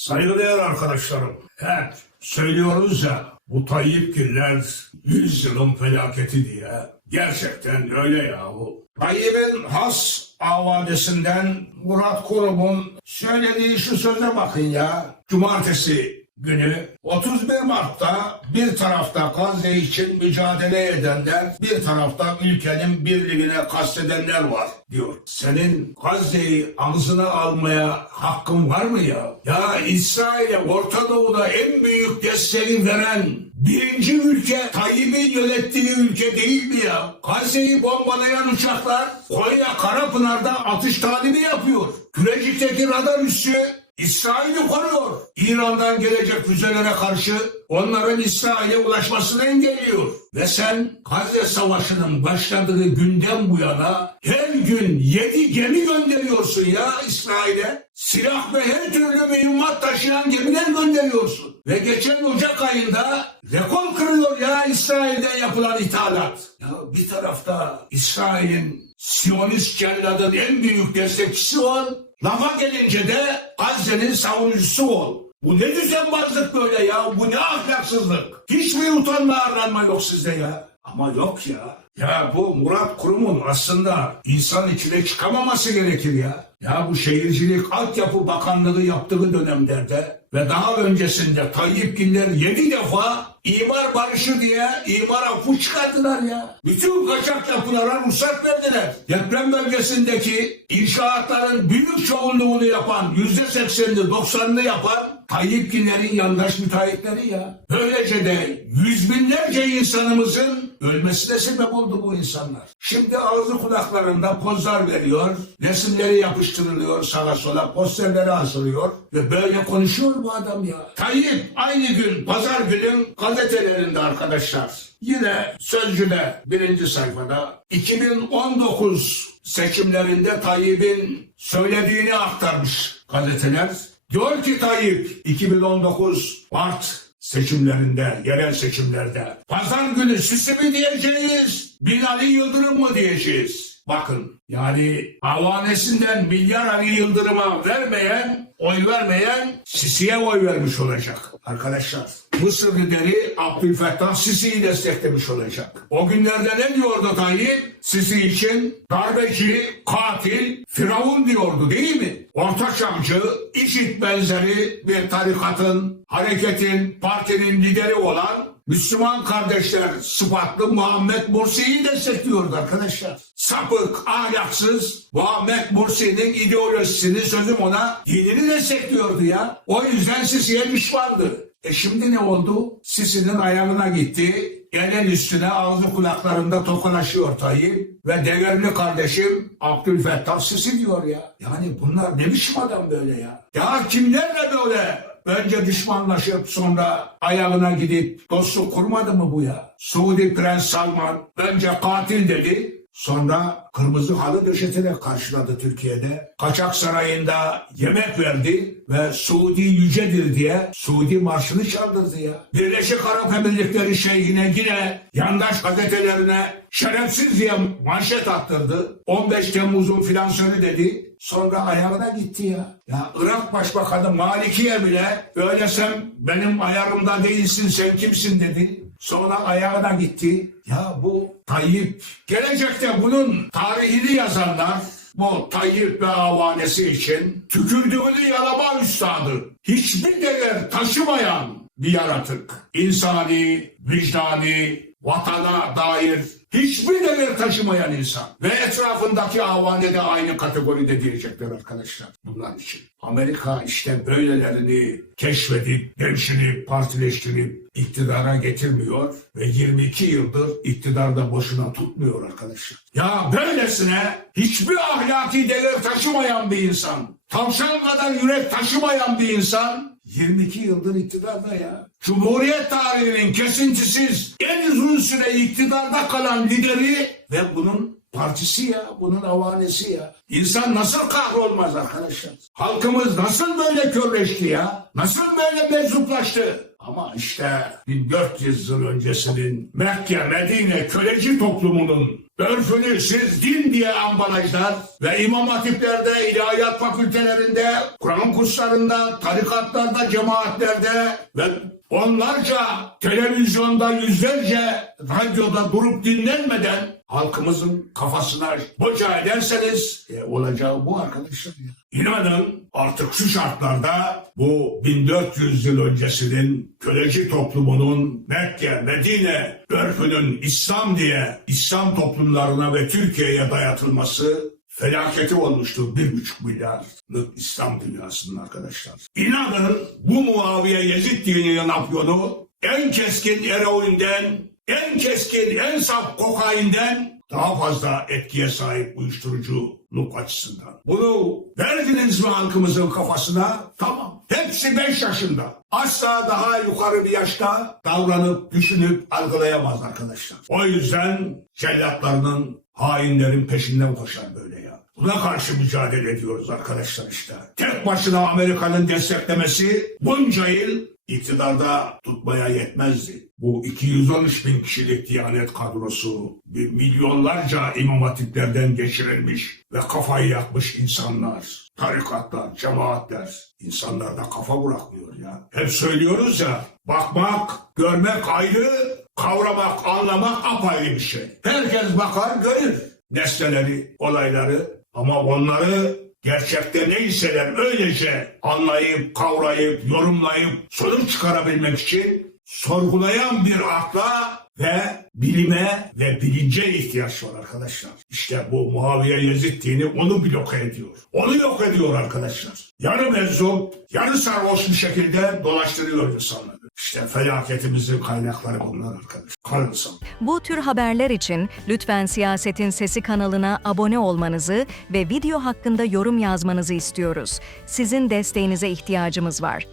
Saygıdeğer arkadaşlarım, hep söylüyoruz ya bu Tayyip Giller 100 yılın felaketi diye. Gerçekten öyle yahu. Tayyip'in has avadesinden Murat Kurum'un söylediği şu söze bakın ya. Cumartesi günü 31 Mart'ta bir tarafta Gazze için mücadele edenler, bir tarafta ülkenin birliğine kastedenler var diyor. Senin Gazze'yi ağzına almaya hakkın var mı ya? Ya İsrail'e Orta Doğu'da en büyük desteği veren birinci ülke Tayyip'in yönettiği ülke değil mi ya? Gazze'yi bombalayan uçaklar Konya Karapınar'da atış talimi yapıyor. Kürecik'teki radar üssü İsrail'i koruyor. İran'dan gelecek füzelere karşı onların İsrail'e ulaşmasını engelliyor. Ve sen Gazze Savaşı'nın başladığı günden bu yana her gün yedi gemi gönderiyorsun ya İsrail'e. Silah ve her türlü mühimmat taşıyan gemiler gönderiyorsun. Ve geçen Ocak ayında rekor kırıyor ya İsrail'den yapılan ithalat. Ya bir tarafta İsrail'in Siyonist celladın en büyük destekçisi ol. Lafa gelince de Gazze'nin savunucusu ol. Bu ne düzenbazlık böyle ya? Bu ne ahlaksızlık? Hiç mi utanma arlanma yok sizde ya? Ama yok ya. Ya bu Murat Kurum'un aslında insan içine çıkamaması gerekir ya. Ya bu şehircilik altyapı bakanlığı yaptığı dönemlerde ve daha öncesinde Tayyip Giller yedi defa imar barışı diye imar affı çıkardılar ya. Bütün kaçak yapılara ruhsat verdiler. Deprem bölgesindeki inşaatların büyük çoğunluğunu yapan, yüzde seksenini, doksanını yapan Tayyip Giller'in yandaş müteahhitleri ya. Böylece de yüz binlerce insanımızın ölmesine sebep oldu bu insanlar. Şimdi ağzı kulaklarında pozlar veriyor, resimleri yapıştırılıyor sağa sola, posterleri asılıyor ve böyle konuşuyor bu adam ya. Tayyip aynı gün, pazar günün gazetelerinde arkadaşlar. Yine Sözcü'de birinci sayfada 2019 seçimlerinde Tayyip'in söylediğini aktarmış gazeteler. Diyor ki Tayyip 2019 Mart seçimlerinde, yerel seçimlerde pazar günü Sisi mi diyeceğiz, Binali Yıldırım mı diyeceğiz? Bakın yani havanesinden milyar Ali Yıldırım'a vermeyen, oy vermeyen Sisi'ye oy vermiş olacak arkadaşlar. Mısır lideri Abdülfettah Sisi'yi desteklemiş olacak. O günlerde ne diyordu Tayyip? Sisi için darbeci, katil, firavun diyordu değil mi? Orta Çamcı, IŞİD benzeri bir tarikatın, hareketin, partinin lideri olan Müslüman kardeşler sıfatlı Muhammed Mursi'yi destekliyordu arkadaşlar. Sapık, ahlaksız Muhammed Mursi'nin ideolojisini sözüm ona dinini destekliyordu ya. O yüzden Sisi'ye düşmandı. E şimdi ne oldu? Sisi'nin ayağına gitti. Gelen üstüne ağzı kulaklarında tokalaşıyor Tayyip ve değerli kardeşim Abdülfettah Sisi diyor ya. Yani bunlar ne biçim adam böyle ya? Ya kimlerle böyle Önce düşmanlaşıp sonra ayağına gidip dostluk kurmadı mı bu ya? Suudi Prens Salman önce katil dedi. Sonra kırmızı halı döşeterek karşıladı Türkiye'de. Kaçak sarayında yemek verdi ve Suudi yücedir diye Suudi marşını çaldırdı ya. Birleşik Arap Emirlikleri şeyhine yine yandaş gazetelerine şerefsiz diye manşet attırdı. 15 Temmuz'un finansörü dedi. Sonra ayağına gitti ya. Ya Irak Başbakanı Malikiye bile öyle sen benim ayarımda değilsin sen kimsin dedi. Sonra ayağına gitti. Ya bu Tayyip. Gelecekte bunun tarihini yazanlar bu Tayyip ve avanesi için tükürdüğünü yalama üstadı. Hiçbir değer taşımayan bir yaratık. İnsani, vicdani, vatana dair hiçbir değer taşımayan insan. Ve etrafındaki avane de aynı kategoride diyecekler arkadaşlar bunlar için. Amerika işte böylelerini keşfedip, devşirip, partileştirip iktidara getirmiyor ve 22 yıldır iktidarda boşuna tutmuyor arkadaşlar. Ya böylesine hiçbir ahlaki değer taşımayan bir insan, tavşan kadar yürek taşımayan bir insan 22 yıldır iktidarda ya. Cumhuriyet tarihinin kesintisiz en uzun süre iktidarda kalan lideri ve bunun partisi ya, bunun avanesi ya. İnsan nasıl kahrolmaz arkadaşlar? Halkımız nasıl böyle körleşti ya? Nasıl böyle meczuplaştı? Ama işte 1400 yıl öncesinin Mekke, Medine köleci toplumunun örfünü siz din diye ambalajlar ve imam hatiplerde, ilahiyat fakültelerinde, Kur'an kurslarında, tarikatlarda, cemaatlerde ve onlarca televizyonda, yüzlerce radyoda durup dinlenmeden halkımızın kafasına boca ederseniz e, olacağı bu arkadaşlar ya. İnanın artık şu şartlarda bu 1400 yıl öncesinin köleci toplumunun Mekke, Medine örfünün İslam diye İslam toplumlarına ve Türkiye'ye dayatılması felaketi olmuştur bir buçuk milyarlık İslam dünyasının arkadaşlar. İnanın bu Muaviye Yezid dininin napyonu en keskin eroinden, en keskin, en saf kokainden daha fazla etkiye sahip uyuşturuculuk açısından. Bunu verdiniz mi halkımızın kafasına? Tamam. Hepsi 5 yaşında. Asla daha yukarı bir yaşta davranıp, düşünüp algılayamaz arkadaşlar. O yüzden cellatlarının, hainlerin peşinden koşar böyle ya. Buna karşı mücadele ediyoruz arkadaşlar işte. Tek başına Amerika'nın desteklemesi bunca yıl iktidarda tutmaya yetmezdi. Bu 213 bin kişilik Diyanet kadrosu, milyonlarca imam hatiplerden geçirilmiş ve kafayı yakmış insanlar, tarikatlar, cemaatler, insanlarda kafa bırakmıyor ya. Hep söylüyoruz ya, bakmak, görmek ayrı, kavramak, anlamak apayrı bir şey. Herkes bakar, görür nesneleri, olayları ama onları gerçekte neyseler öylece anlayıp, kavrayıp, yorumlayıp sonuç çıkarabilmek için sorgulayan bir akla ve bilime ve bilince ihtiyaç var arkadaşlar. İşte bu Muaviye Yezid dini onu bloke ediyor. Onu yok ediyor arkadaşlar. Yarı meczup, yarı sarhoş bir şekilde dolaştırıyor insanları. İşte felaketimizin kaynakları bunlar arkadaşlar. Bu tür haberler için lütfen Siyasetin Sesi kanalına abone olmanızı ve video hakkında yorum yazmanızı istiyoruz. Sizin desteğinize ihtiyacımız var.